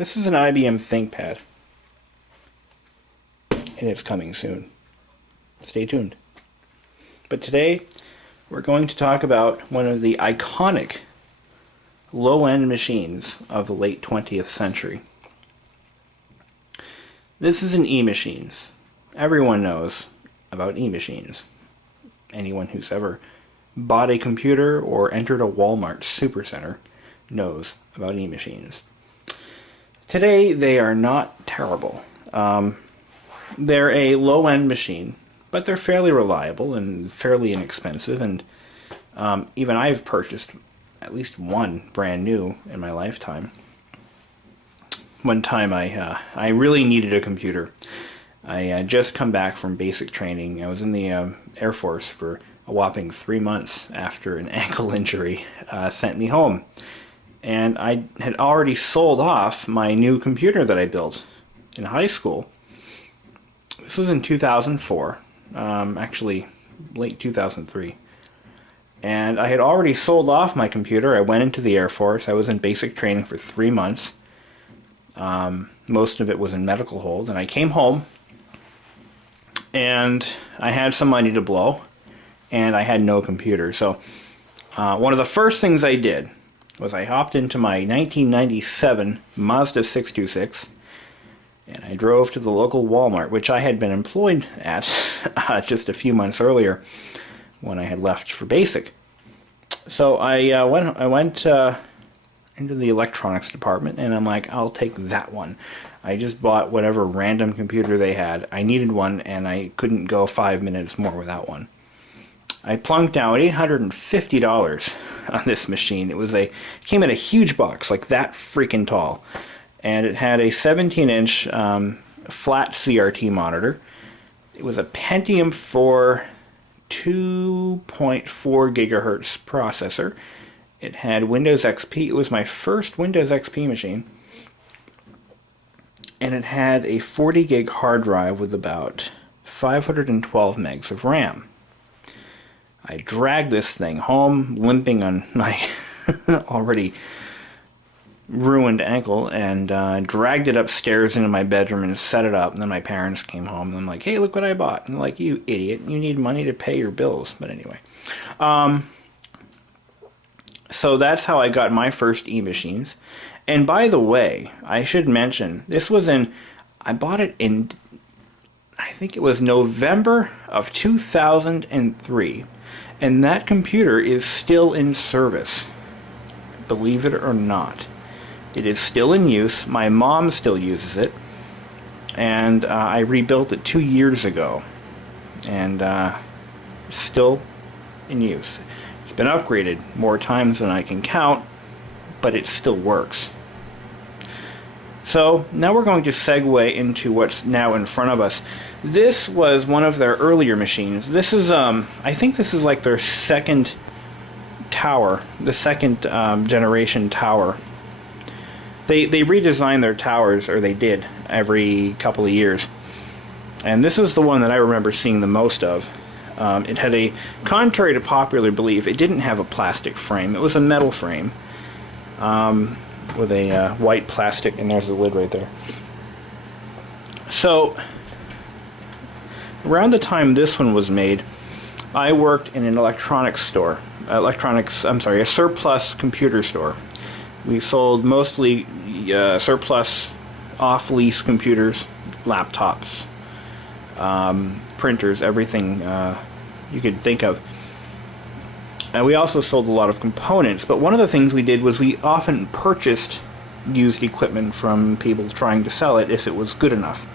This is an IBM ThinkPad, and it's coming soon. Stay tuned. But today, we're going to talk about one of the iconic low-end machines of the late 20th century. This is an eMachines. Everyone knows about eMachines. Anyone who's ever bought a computer or entered a Walmart supercenter knows about eMachines. Today, they are not terrible. They're a low-end machine, but they're fairly reliable and fairly inexpensive, and even I've purchased at least one brand new in my lifetime. One time I really needed a computer. I had just come back from basic training. I was in the Air Force for a whopping 3 months after an ankle injury sent me home. And I had already sold off my new computer that I built in high school. This was in 2004, actually late 2003. And I had already sold off my computer. I went into the Air Force. I was in basic training for 3 months. Most of it was in medical hold. And I came home, and I had some money to blow, and I had no computer. So one of the first things I did was I hopped into my 1997 Mazda 626, and I drove to the local Walmart, which I had been employed at just a few months earlier when I had left for basic. So I went into the electronics department, and I'm like, I'll take that one. I just bought whatever random computer they had. I needed one, and I couldn't go 5 minutes more without one. I plunked down $850 on this machine. It came in a huge box, like that freaking tall, and it had a 17-inch flat CRT monitor. It was a Pentium 4 2.4 gigahertz processor. It had Windows XP. It was my first Windows XP machine. And it had a 40 gig hard drive with about 512 megs of RAM. I dragged this thing home, limping on my already ruined ankle, and dragged it upstairs into my bedroom and set it up. And then my parents came home, and I'm like, hey, look what I bought. And they're like, you idiot, you need money to pay your bills. But anyway. So that's how I got my first eMachines. And by the way, I should mention, I bought it in, I think it was November of 2003. And that computer is still in service. Believe it or not. It is still in use. My mom still uses it. And I rebuilt it 2 years ago. And it's still in use. It's been upgraded more times than I can count, but it still works. So now we're going to segue into what's now in front of us. This was one of their earlier machines. This is, I think this is like their second tower, the second generation tower. They redesign their towers, or they did, every couple of years. And this is the one that I remember seeing the most of. It had contrary to popular belief, it didn't have a plastic frame. It was a metal frame with a white plastic, and there's the lid right there. So, around the time this one was made, I worked in an electronics store. A surplus computer store. We sold mostly surplus off-lease computers, laptops, printers, everything you could think of. And we also sold a lot of components, but one of the things we did was we often purchased used equipment from people trying to sell it if it was good enough.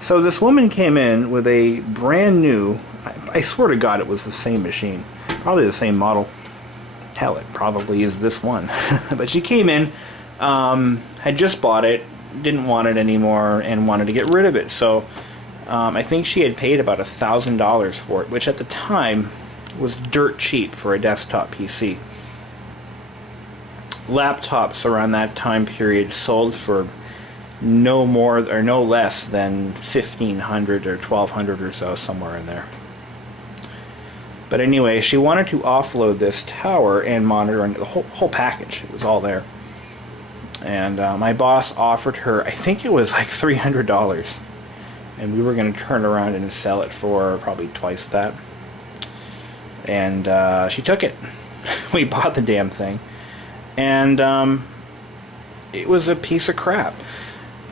So this woman came in with a brand new, I swear to God it was the same machine, probably the same model. Hell, it probably is this one. But she came in, had just bought it, didn't want it anymore, and wanted to get rid of it. So I think she had paid about $1,000 for it, which at the time was dirt cheap for a desktop PC. Laptops around that time period sold for no more or no less than $1,500 or $1,200 or so, somewhere in there. But anyway, she wanted to offload this tower and monitor and the whole package. It was all there. And my boss offered her, I think it was like $300, and we were going to turn around and sell it for probably twice that. And she took it. We bought the damn thing, and it was a piece of crap.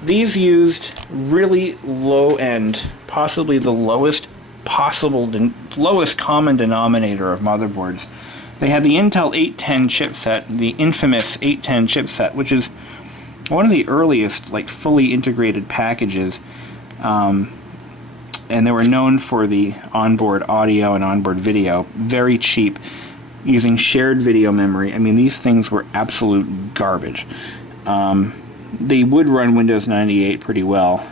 These used really low-end, possibly the lowest common denominator of motherboards. They had the Intel 810 chipset, the infamous 810 chipset, which is one of the earliest like fully integrated packages, and they were known for the onboard audio and onboard video, very cheap, using shared video memory. I mean, these things were absolute garbage. They would run Windows 98 pretty well,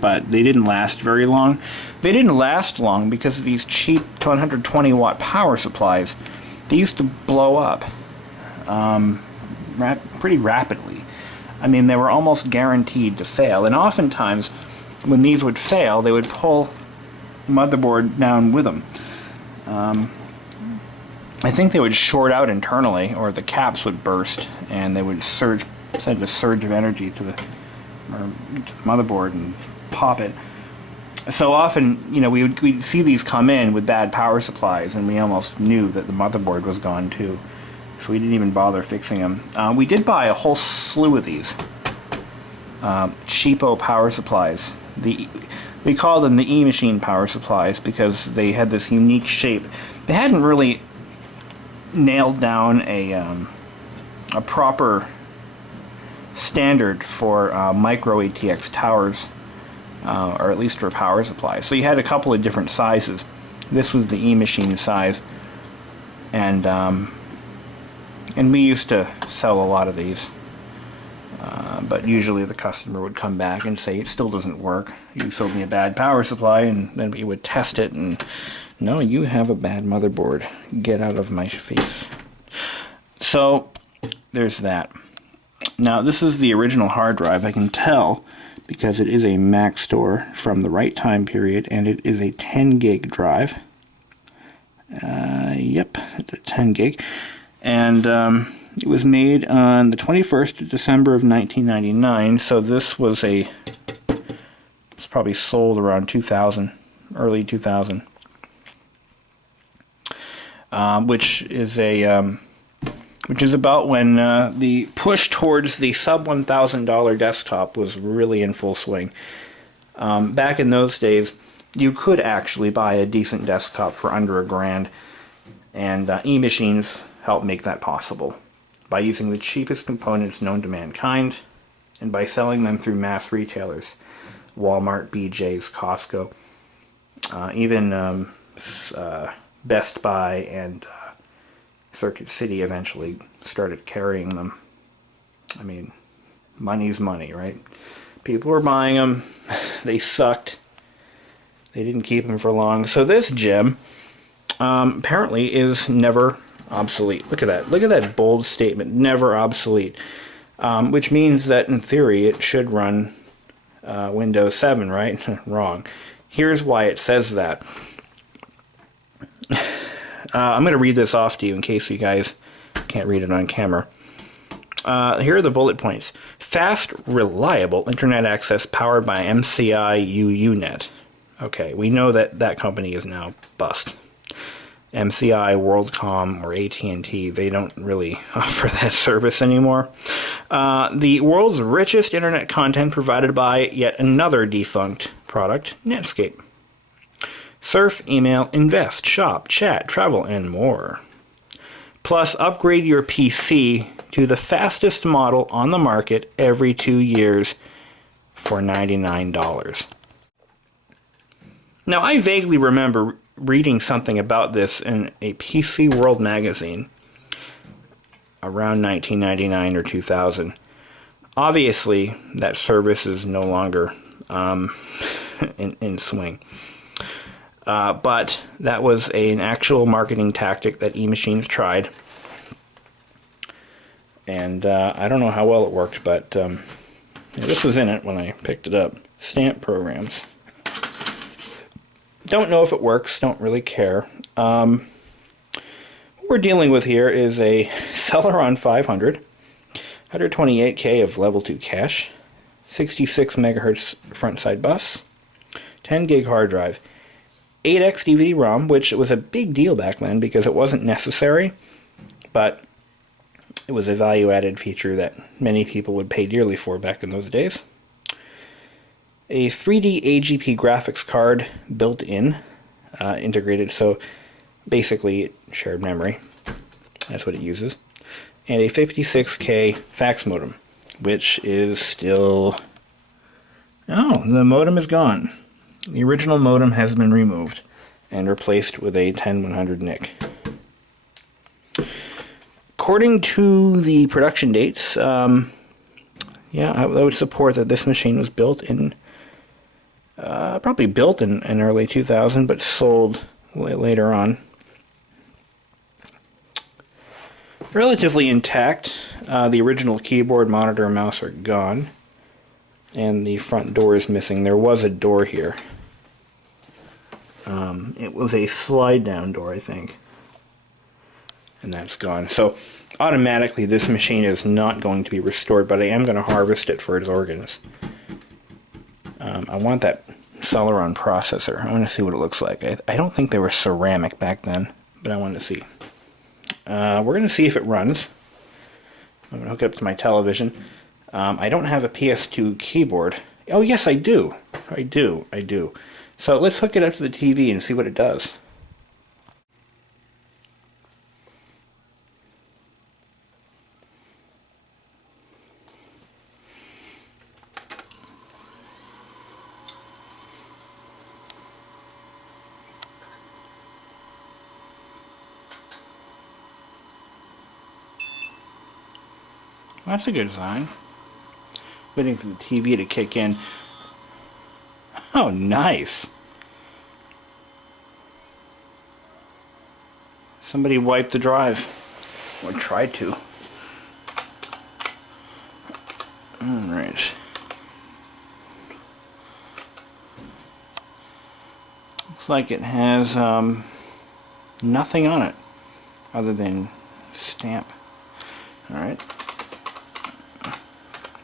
but they didn't last very long. They didn't last long because of these cheap 120 watt power supplies. They used to blow up pretty rapidly. I mean, they were almost guaranteed to fail, and oftentimes when these would fail, they would pull the motherboard down with them. I think they would short out internally, or the caps would burst, and they would send a surge of energy to the motherboard and pop it. So often, you know, we'd see these come in with bad power supplies, and we almost knew that the motherboard was gone too. So we didn't even bother fixing them. We did buy a whole slew of these cheapo power supplies. We call them the eMachine power supplies because they had this unique shape. They hadn't really nailed down a proper standard for micro ATX towers, or at least for power supplies. So you had a couple of different sizes. This was the eMachine size, and we used to sell a lot of these, but usually the customer would come back and say it still doesn't work. You sold me a bad power supply, and then we would test it, and no, you have a bad motherboard. Get out of my face. So there's that. Now this is the original hard drive. I can tell because it is a Mac store from the right time period, and it is a 10 gig drive. Yep, it's a 10 gig. And it was made on the 21st of December of 1999, so this was it's probably sold around 2000, early 2000. Which is about when the push towards the sub $1,000 desktop was really in full swing. Back in those days, you could actually buy a decent desktop for under $1,000, and eMachines helped make that possible by using the cheapest components known to mankind, and by selling them through mass retailers, Walmart, BJ's, Costco, even Best Buy and Circuit City eventually started carrying them. I mean, money's money, right? People were buying them. They sucked. They didn't keep them for long. So this gem apparently is never obsolete. Look at that. Look at that bold statement. Never obsolete. Which means that in theory it should run Windows 7, right? Wrong. Here's why it says that. I'm going to read this off to you in case you guys can't read it on camera. Here are the bullet points. Fast, reliable internet access powered by MCI UUNet. Okay, we know that that company is now bust. MCI, WorldCom, or AT&T, they don't really offer that service anymore. The world's richest internet content provided by yet another defunct product, Netscape. Surf, email, invest, shop, chat, travel, and more. Plus, upgrade your PC to the fastest model on the market every 2 years for $99. Now, I vaguely remember reading something about this in a PC World magazine around 1999 or 2000. Obviously, that service is no longer in swing. But that was an actual marketing tactic that eMachines tried. And I don't know how well it worked, but this was in it when I picked it up. Stamp programs. Don't know if it works, don't really care. What we're dealing with here is a Celeron 500, 128K of level 2 cache, 66 megahertz front side bus, 10 gig hard drive, 8x DVD-ROM, which was a big deal back then because it wasn't necessary, but it was a value-added feature that many people would pay dearly for back in those days. A 3D AGP graphics card built in, integrated, so basically it shared memory. That's what it uses. And a 56K fax modem, which is still... Oh, the modem is gone. The original modem has been removed and replaced with a 10100 NIC. According to the production dates, yeah, I would support that this machine was built in, probably built in early 2000, but sold later on. Relatively intact. The original keyboard, monitor, and mouse are gone. And the front door is missing. There was a door here. It was a slide-down door, I think. And that's gone. So, automatically, this machine is not going to be restored, but I am going to harvest it for its organs. I want that Celeron processor. I want to see what it looks like. I don't think they were ceramic back then, but I wanted to see. We're going to see if it runs. I'm going to hook it up to my television. I don't have a PS2 keyboard. Oh, yes, I do. I do. So let's hook it up to the TV and see what it does. That's a good sign. Waiting for the TV to kick in. Oh, nice. Somebody wiped the drive. Or tried to. Alright. Looks like it has nothing on it other than stamp. Alright.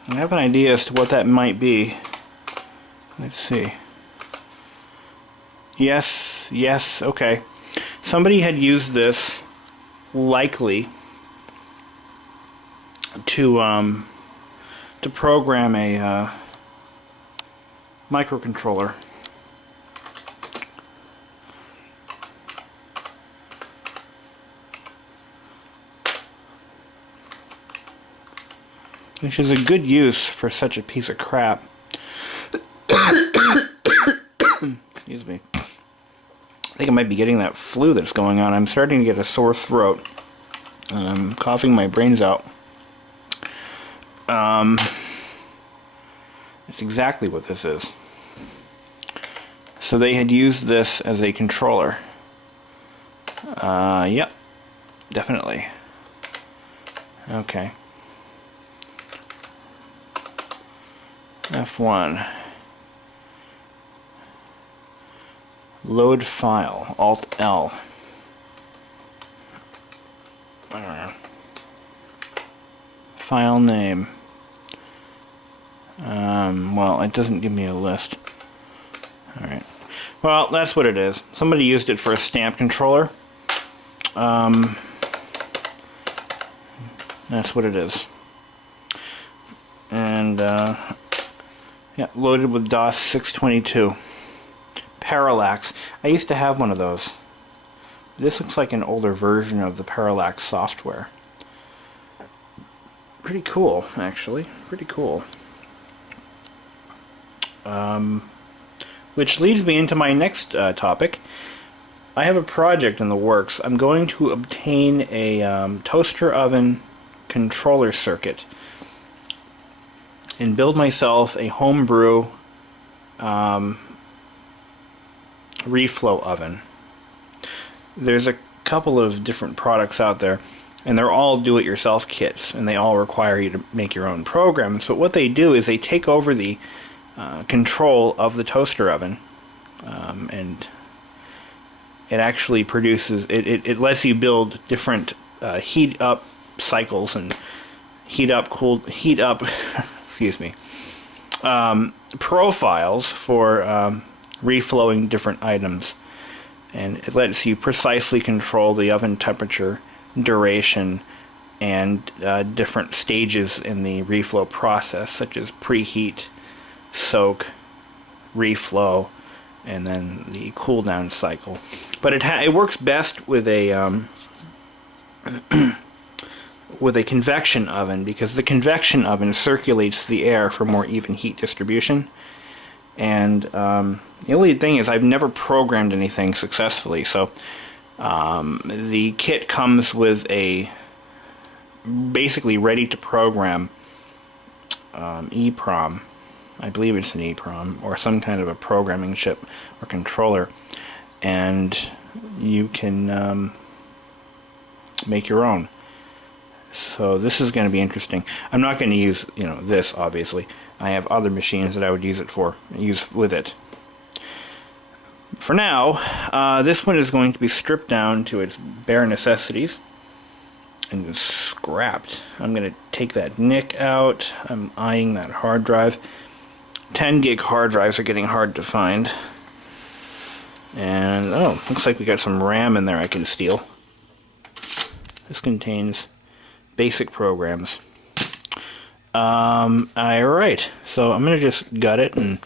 I have an idea as to what that might be. Let's see. Yes, okay. Somebody had used this, likely, to program a microcontroller. Which is a good use for such a piece of crap. Excuse me. I think I might be getting that flu that's going on. I'm starting to get a sore throat. I'm coughing my brains out. That's exactly what this is. So they had used this as a controller. Yep. Definitely. Okay. F1. Load file. Alt L. I don't know. File name. Well, it doesn't give me a list. Alright. Well, that's what it is. Somebody used it for a stamp controller. That's what it is. And, yeah, loaded with DOS 622. Parallax. I used to have one of those. This looks like an older version of the Parallax software. Pretty cool, actually. Pretty cool. Which leads me into my next topic. I have a project in the works. I'm going to obtain a toaster oven controller circuit and build myself a homebrew reflow oven. There's a couple of different products out there, and they're all do-it-yourself kits, and they all require you to make your own programs. But what they do is they take over the control of the toaster oven, and it actually produces, it lets you build different heat up cycles and heat up, excuse me, profiles for reflowing different items, and it lets you precisely control the oven temperature, duration, and different stages in the reflow process, such as preheat, soak, reflow, and then the cool down cycle. But it works best with a with a convection oven, because the convection oven circulates the air for more even heat distribution. And the only thing is, I've never programmed anything successfully, so the kit comes with a basically ready to program EEPROM. I believe it's an EEPROM, or some kind of a programming chip or controller, and you can make your own. So this is going to be interesting. I'm not going to use, this, obviously. I have other machines that I would use with it. For now, this one is going to be stripped down to its bare necessities and scrapped. I'm going to take that NIC out. I'm eyeing that hard drive. 10 gig hard drives are getting hard to find. And, looks like we got some RAM in there I can steal. This contains basic programs. Alright, so I'm going to just gut it and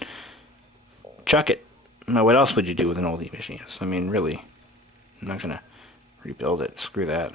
chuck it. Now, what else would you do with an old eMachines? I mean, really, I'm not going to rebuild it. Screw that.